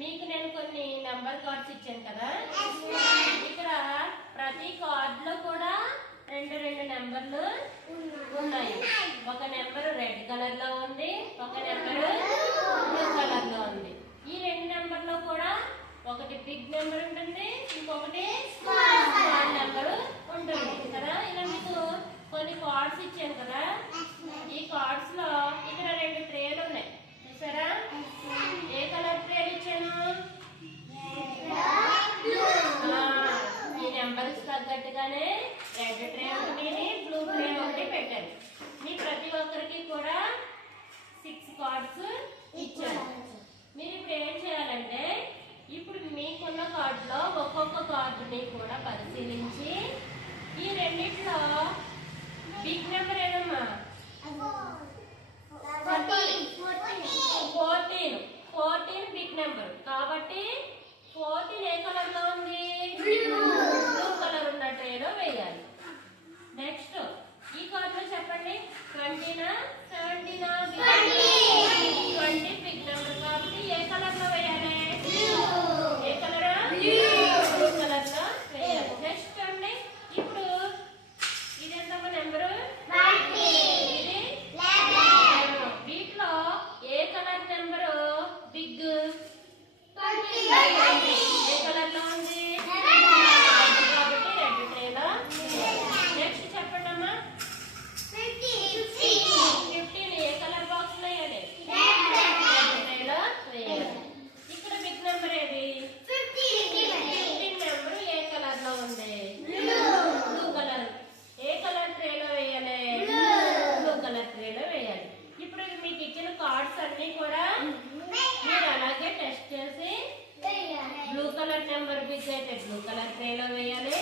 మీకు నేను కొన్ని నెంబర్ కార్డ్స్ ఇచ్చాను కదా, ఇక్కడ ప్రతి కార్డ్ లో కూడా రెండు నెంబర్లు ఉన్నాయి. ఒక నెంబర్ రెడ్ కలర్ లో ఉంది, ఒక నెంబర్ బ్లూ కలర్ లో ఉంది. ఈ రెండు నెంబర్ లో కూడా ఒకటి బిగ్ నెంబర్ ఉంటుంది, ఇంకొకటి స్మాల్ నెంబర్ ఉంటుంది కదా. ఇలా మీకు కొన్ని కార్డ్స్ ఇచ్చాను కదా, ఈ కార్డ్స్ లో ఇక్కడ రెండు ట్రేలు ఉన్నాయి చూసారా. ఏ కలర్ ట్రేలు ఇచ్చాను? ఈ నెంబర్స్ తగ్గట్టుగానే రెడ్ ట్రే ఒకటి బ్లూ ట్రే ఒకటి పెట్టారు. మీ ప్రతి ఒక్కరికి కూడా 6 కార్డ్స్ ఇచ్చారు. మీరు ఇప్పుడు ఏం చేయాలంటే, ఇప్పుడు మీకున్న కార్డులో ఒక్కొక్క కార్డుని కూడా పరిశీలించి ఈ రెండిట్లో బిగ్ నెంబర్ ఏదమ్మా? 14 బిగ్ నెంబర్ కాబట్టి 14 ఏ కలర్ లో ఉంది? బ్లూ కలర్ ఉన్న ట్రేలో వేయాలి. నెక్స్ట్ ఈ కార్డులో చెప్పండి, 20 బిగ్ నెంబర్ కాబట్టి ఏ కలర్ లో వేయాలి? ఏ కలర్? బ్లూ కలర్ లో వేయాలి. నెక్స్ట్ అండి, ఇప్పుడు ఇది ఎంతమ్మ నెంబరు? ఇది వీటిలో ఏ కలర్ నెంబరు బిగ్? ఏ కలర్ లో ఉంది? కాబట్టి రెడ్ ట్రేలో. నెక్స్ట్ చెప్పండి అమ్మా, 15 ఏ కలర్ బాక్స్ లో వేయాలి? రెడ్ ట్రేలో వేయాలి. ఇక్కడ బిగ్ నెంబర్ ఏది? 15 నెంబర్ ఏ కలర్ లో ఉంది? Blue colour. ఏ కలర్ ట్రేలో వేయాలి? బ్లూ కలర్ ట్రేలో వేయాలి. ఇప్పుడు మీకు ఇచ్చిన కార్డ్స్ అన్ని కూడా మీరు అలాగే టెస్ట్ చేసి బ్లూ కలర్ నెంబర్ బిగ్ అయితే బ్లూ కలర్ ట్రేలో వేయాలి,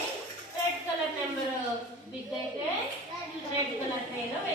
రెడ్ కలర్ నెంబర్ బిగ్ అయితే రెడ్ కలర్ ట్రేలో వేయాలి.